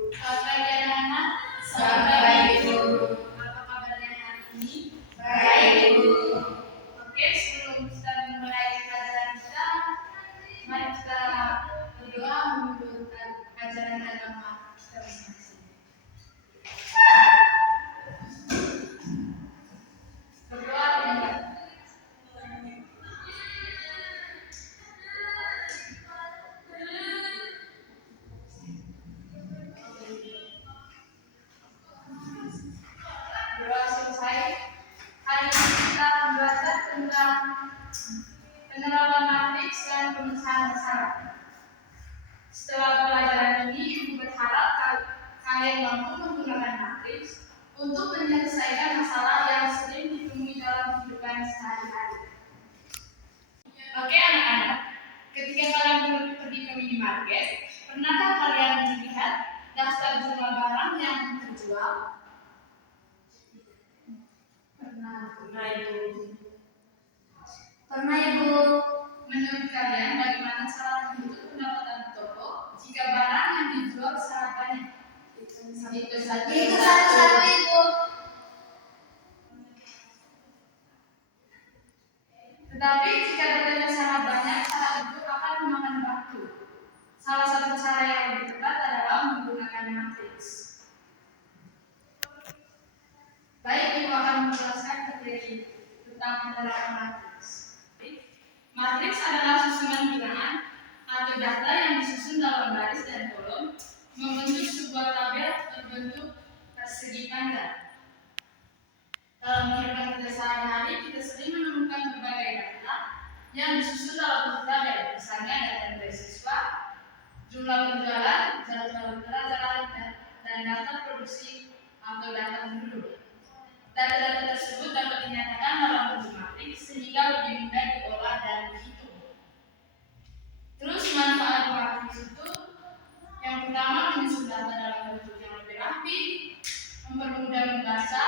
Selamat pagi anak-anak. Selamat pagi, Bu. Apa kabarnya hari ini? Baik, Bu. Oke, sebelum kita memulai pelajaran kita, mari kita berdoa menurut ajaran agama kita masing-masing. Berdoa dimulai. Doa selesai. Hari ini kita akan belajar tentang penerapan matriks dan pemecahan masalah. Setelah pelajaran ini, Ibu berharap kalian mampu menggunakan matriks untuk menyelesaikan masalah yang sering ditemui dalam kehidupan sehari-hari. Oke anak-anak, ketika kalian pergi ke minimarket, pernahkah kalian melihat daftar jumlah barang yang terjual? Pernah Ibu. Pernah, Ibu. Menurut kalian, bagaimana cara menghitung pendapatan toko jika barang yang dijual sangat banyak? Itu satu-satu, Ibu. Tetapi jika datanya sangat banyak, cara itu akan memakan waktu. Salah satu cara yang lebih tepat adalah menggunakan matriks. Baik, Ibu akan menjelaskan materi tentang penerapan matriks. Matriks adalah susunan bilangan atau data yang disusun dalam baris dan kolom membentuk sebuah tabel berbentuk persegi panjang. Dalam kehidupan kita sehari-hari, kita sering menemukan berbagai data yang disusun dalam tabel, misalnya data dari siswa, jumlah penjualan, jadwal pelajaran, dan data produksi atau data penduduk. Data-data tersebut dapat dinyatakan dalam bentuk matriks sehingga lebih mudah diolah dan dihitung. Terus manfaat matriks itu yang pertama menyusun data dalam bentuk yang lebih rapi, mempermudah membaca,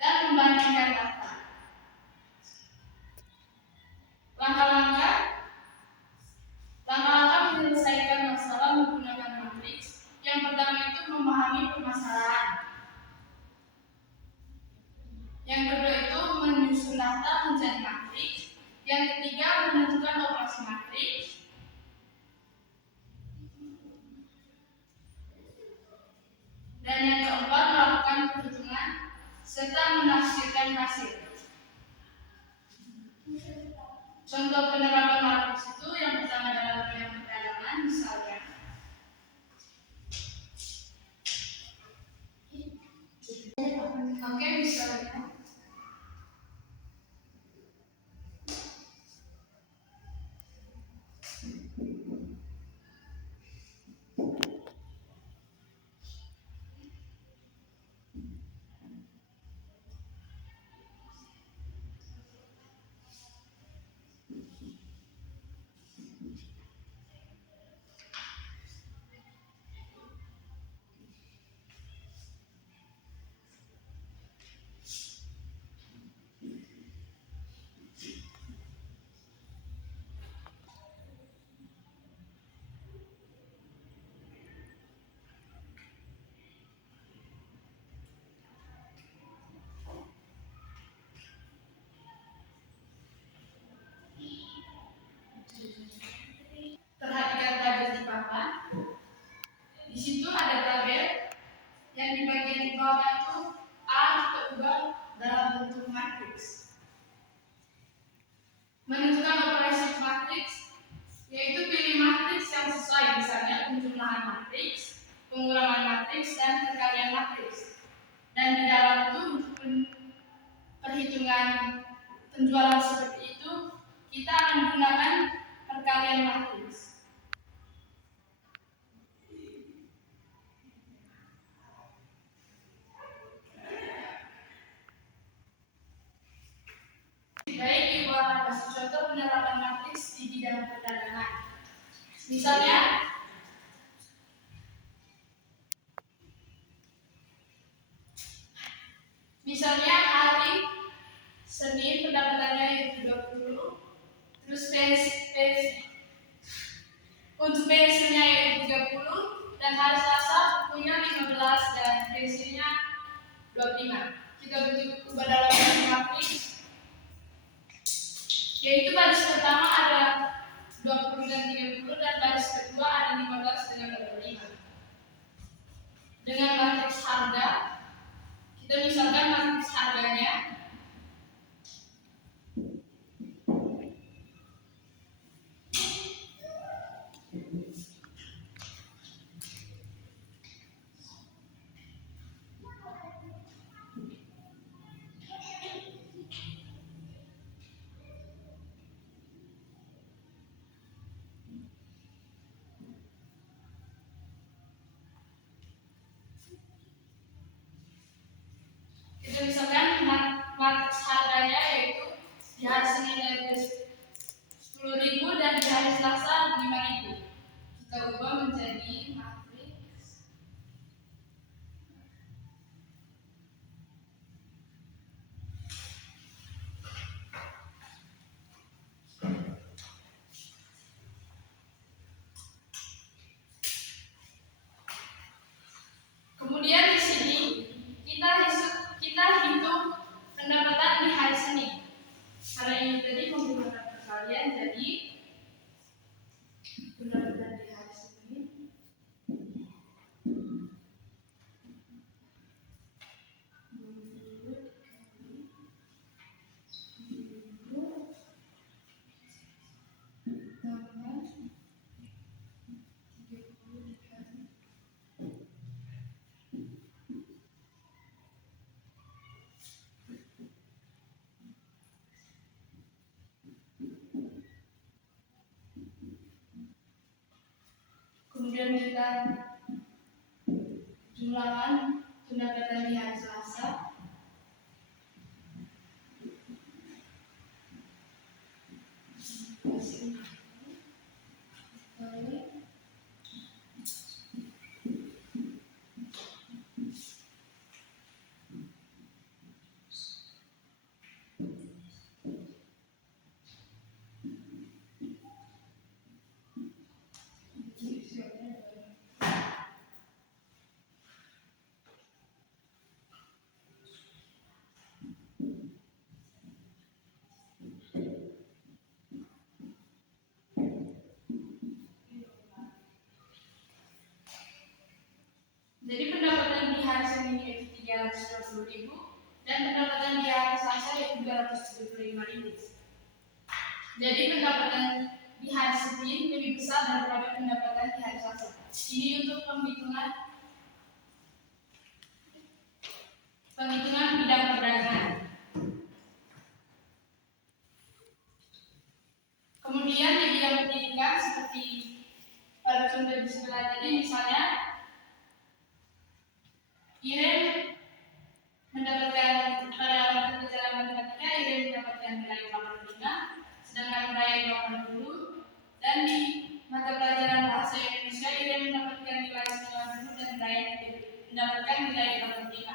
dan membandingkan data. Langkah-langkah menyelesaikan masalah menggunakan matriks. Yang pertama itu memahami permasalahan. Yang kedua itu menyusun data menjadi matriks. Yang ketiga menentukan operasi matriks. Dan yang keempat melakukan perhitungan serta menafsirkan hasil. Contoh penerapan matriks itu yang pertama dalam bidang perdagangan, misalnya misalnya perhatikan tabel di papan. Di situ ada tabel yang di bagian di bawah itu A kita ubah dalam bentuk matriks. Menentukan operasi matriks yaitu pilih matriks yang sesuai, misalnya penjumlahan matriks, pengurangan matriks, dan perkalian matriks. Dan di dalam itu untuk perhitungan penjualan seperti itu kita akan menggunakan perkalian matriks. Baik, Ibu akan kasih contoh penerapan matriks di bidang perdagangan. Misalnya hari Senin pendapatannya yaitu 20, terus untuk pensiunnya yaitu 30, dan hari Selasa 25. Kita ubah dalam bentuk matriks, yaitu baris pertama ada 20 dan 30 dan baris kedua ada 15 dengan 25. Dengan matriks harga, kita misalkan matriks harganya matriks harganya yaitu di hari Senin yaitu 10.000 dan di hari Selasa 5.000. Kita ubah menjadi matriks kemudian di sini kita hitung pendapatan di hari Senin. Karena ini tadi menggunakan perkalian, jadi pendapatan di hari Senin kemudian kita jumlahkan pendapatan di hari Selasa. Jadi pendapatan di hari Senin yaitu 320.000 dan pendapatan di hari Selasa yaitu 375.000. Jadi pendapatan di hari Senin lebih besar daripada pendapatan di hari Selasa. Ini untuk penghitungan bidang perdagangan. Kemudian di bidang pendidikan seperti pada contoh di sebelah tadi, misalnya Iren mendapatkan pada mata pelajaran matematika, Iren mendapatkan nilai 85, sedangkan Brian 80, dan di mata pelajaran bahasa Indonesia Iren mendapatkan nilai 90 dan Brian mendapatkan nilai 85.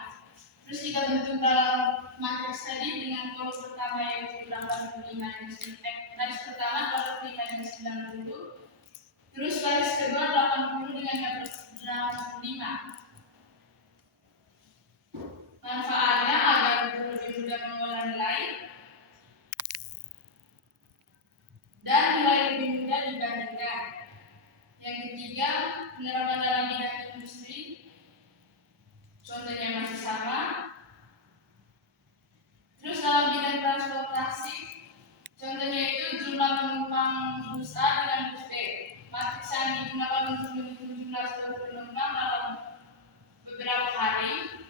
Terus kita bentuk dalam matriks tadi dengan kolom pertama yaitu 85 baris pertama 85 dan 90, terus baris kedua 80 dengan 85. Manfaatnya agar lebih mudah mengolah nilai dan nilai lebih mudah dibandingkan. Yang ketiga, penerapan dalam bidang industri, contohnya masih sama. Terus dalam bidang transportasi, contohnya itu jumlah penumpang bus A dengan bus B. Matriks yang digunakan untuk menghitung jumlah penumpang dalam beberapa hari.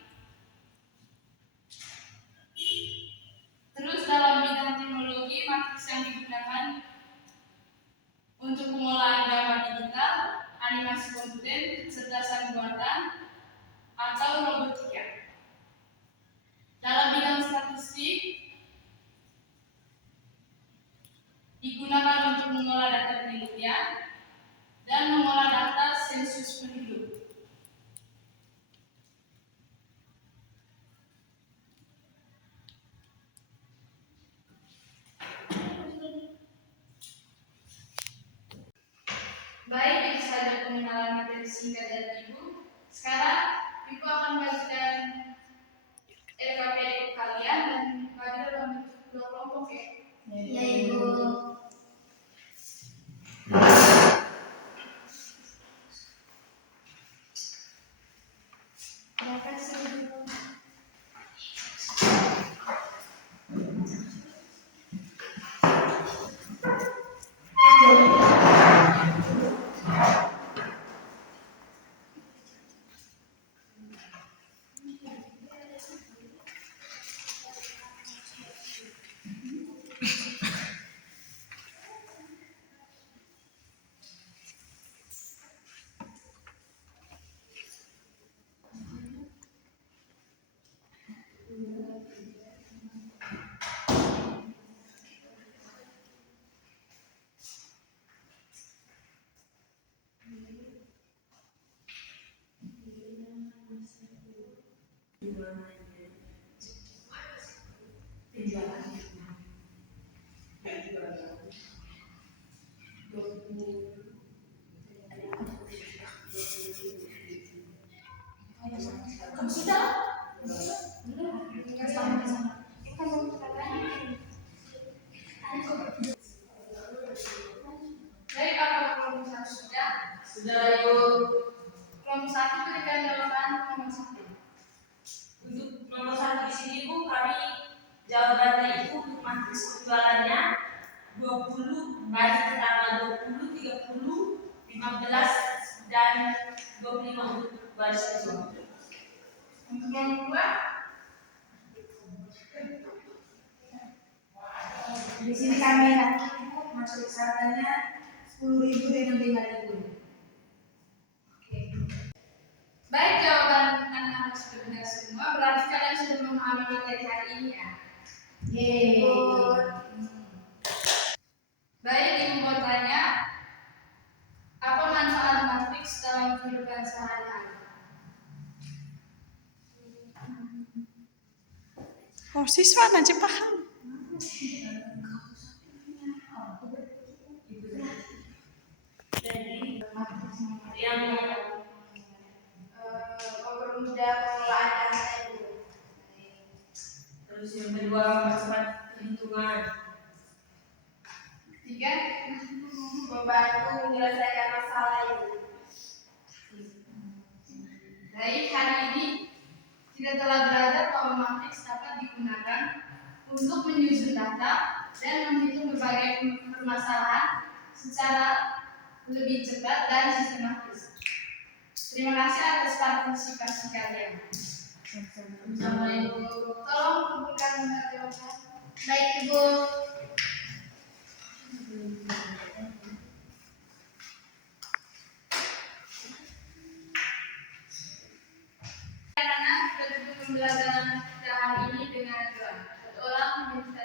Terus dalam bidang teknologi, matriks yang digunakan untuk pengolahan gambar digital, animasi komputer, kecerdasan buatan, atau robotika. Dalam bidang statistik, digunakan untuk mengolah data penelitian dan mengolah data sensus penduduk. Baik, itu saja pengenalan materi singkat dari Ibu. Sekarang Ibu akan membagikan Ya, Ibu. Terima kasih, Ibu. Kamu sudah? Baik, apakah kelompok satu sudah? Sudah, Ibu. Kelompok satu berikan jawaban nomor satu. Untuk nomor satu di sini Bu, kami jawabannya itu untuk matriks penjualannya 20 baris pertama 20, 30, 15 dan 25 untuk baris kedua. Untuk kelompok dua, Di sini kami nanti Ibu masuk harganya 10.000 dengan 5.000. baik, jawaban anak-anak sudah benar semua. Berarti kalian sudah memahami materi hari ini ya. Yeay. Baik, Ibu mau tanya, apa manfaat matriks dalam kehidupan sehari-hari? Oh, siswa nanti paham. Jadi yang Mempermudah pengelolaan dana, Ibu. terus yang kedua mempercepat perhitungan. Tiga, Membantu menyelesaikan masalah, Ibu. baik, hari ini kita telah belajar bahwa matriks dapat digunakan untuk menyusun data dan menghitung berbagai permasalahan secara lebih cepat dan sistematis. Terima kasih atas partisipasi kalian. Sama Ibu. Tolong kumpulkan jawaban. Baik, Ibu. Karena kita tutup pembelajaran kita hari ini dengan doa. Satu orang meminta